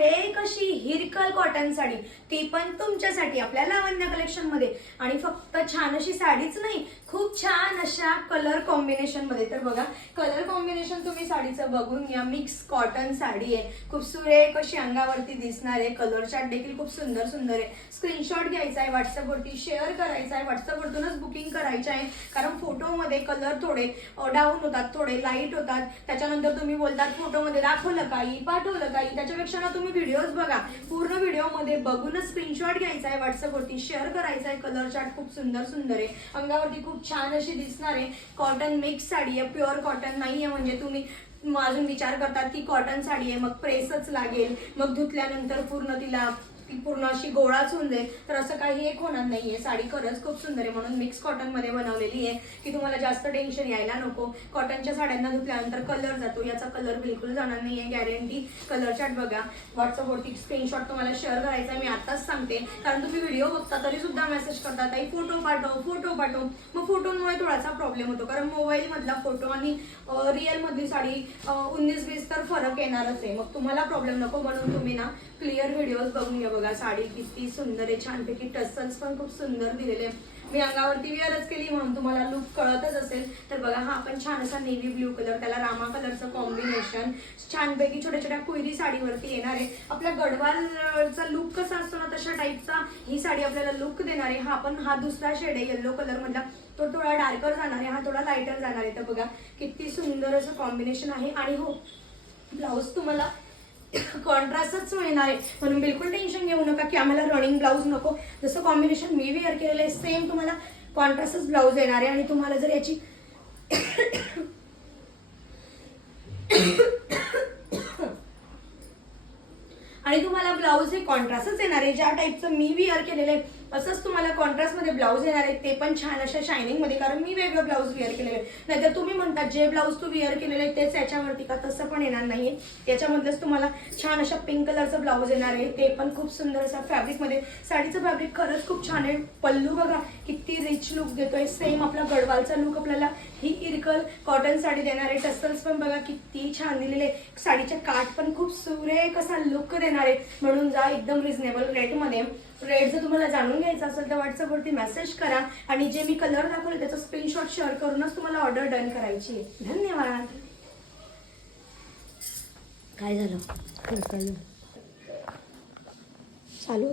सुरेख अशी हिरकल कॉटन साडी, ती पण तुमच्यासाठी आपल्या लावण्य कलेक्शन मध्ये। आणि फक्त छान अशी साडीच नाही, खूप छान अशा कलर कॉम्बिनेशन मध्ये। तर बघा कलर कॉम्बिनेशन तुम्ही साडीचं बघून घ्या। मिक्स कॉटन साडी आहे, खूप सुरेख अशी अंगावरती दिसणार आहे। कलर चार्ट देखील खूप सुंदर सुंदर आहे। स्क्रीनशॉट घ्यायचा आहे, व्हॉट्सअपवरती शेअर करायचा आहे, व्हॉट्सअपवरतूनच बुकिंग करायचं आहे। कारण फोटोमध्ये कलर थोडे डाऊन होतात, थोडे लाईट होतात, त्याच्यानंतर तुम्ही बोलतात फोटोमध्ये दाखवलं काही, पाठवलं काही, त्याच्यापेक्षा ना तुम्ही व्हिडिओज बघा, पूर्ण व्हिडिओमध्ये बघूनच स्क्रीनशॉट घ्यायचा आहे, व्हॉट्सअपवरती शेअर करायचा आहे। कलर चार्ट खूप सुंदर सुंदर आहे, अंगावरती खूप छान अशी दिसणार आहे। कॉटन मिक्स साडी आहे, प्युअर कॉटन नाहीये। म्हणजे तुम्ही अजून विचार करतात की कॉटन साडी आहे मग प्रेसच लागेल, मग धुतल्यानंतर पूर्ण तिला पूर्ण अशी गोळाच होऊन जाईल, तर असं काही एक होणार नाहीये। साडी खरंच खूप सुंदर आहे, म्हणून मिक्स कॉटन मध्ये बनवलेली आहे की तुम्हाला जास्त टेन्शन यायला नको। कॉटनच्या साड्यांना धुतल्यानंतर कलर जातो, याचा कलर बिलकुल जाणार नाहीये, गॅरंटी। कलर चार्ट बघा, व्हॉट्सअपवरती स्क्रीनशॉट तुम्हाला शेअर करायचा आहे, मी आताच सांगते। कारण तुम्ही व्हिडिओ बघता तरी सुद्धा मेसेज करता ताई फोटो पाठव, फोटो पाठव। मग फोटोमुळे थोडासा प्रॉब्लेम होतो, कारण मोबाईल मधला फोटो आणि रिअल मधली साडी 19-20 तर फरक येणारच आहे। मग तुम्हाला प्रॉब्लेम नको म्हणून तुम्ही ना क्लिअर व्हिडिओज बघून घ्या। बघा साडी किती सुंदर आहे, छानपैकी टसल्स पण खूप सुंदर दिलेले। मी अंगावरती वेअरच केली म्हणून तुम्हाला लुक कळतच असेल। तर बघा हा पण छान असा नेव्ही ब्ल्यू कलर, त्याला रामा कलरचं कॉम्बिनेशन, छानपैकी छोट्या छोट्या कुयरी साडीवरती येणार आहे। आपल्या गडवालचा लुक कसा असतो ना तशा टाईपचा ही साडी आपल्याला लुक देणार आहे। हा दुसरा शेड आहे येल्लो कलर मधला, तो थोडा डार्कर जाणार आहे, हा थोडा लाईटर जाणार आहे। तर बघा किती सुंदर असं कॉम्बिनेशन आहे। आणि हो, ब्लाऊज तुम्हाला कॉन्ट्रास्टच मिळणार आहे, म्हणून बिलकुल टेन्शन घेऊ नका की आम्हाला रनिंग ब्लाऊज नको। जसं कॉम्बिनेशन मी वेअर केलेलं आहे सेम तुम्हाला कॉन्ट्रास्टच ब्लाऊज येणार आहे। आणि तुम्हाला जर याची आणि तुम्हाला ब्लाऊज हे कॉन्ट्रास्टच येणार आहे, ज्या टाईपचं मी वेअर केलेलं आहे असंच तुम्हाला कॉन्ट्रास्ट मध्ये ब्लाऊज येणार आहे, ते पण छान अशा शायनिंग मध्ये। कारण मी वेगळं ब्लाऊज वेअर केलेलं आहे, नाहीतर तुम्ही म्हणतात जे ब्लाऊज तू वेअर केलेलं आहे तेच याच्यावरती का, तसं पण येणार नाहीये। याच्यामधलंच तुम्हाला छान अशा पिंक कलरचं ब्लाऊज येणार आहे, ते पण खूप सुंदर असं फॅब्रिक मध्ये। साडीचं फॅब्रिक खरंच खूप छान आहे। पल्लू बघा किती रिच लुक देतोय, सेम आपला गडवालचा लुक आपल्याला ही इरकल कॉटन साडी देणार आहे। टसल्स पण बघा किती छान दिलेले, साडीचे काठ पण खूप सुरेख असा लुक देणार आहे। म्हणून जा एकदम रिझनेबल रेट मध्ये। रेट जर तुम्हाला जाणून घ्यायचा असेल तर व्हॉट्सअपवरती मेसेज करा, आणि जे मी कलर दाखवले त्याचा स्क्रीनशॉट शेअर करूनच तुम्हाला ऑर्डर डन करायची आहे। धन्यवाद। काय झालं चालू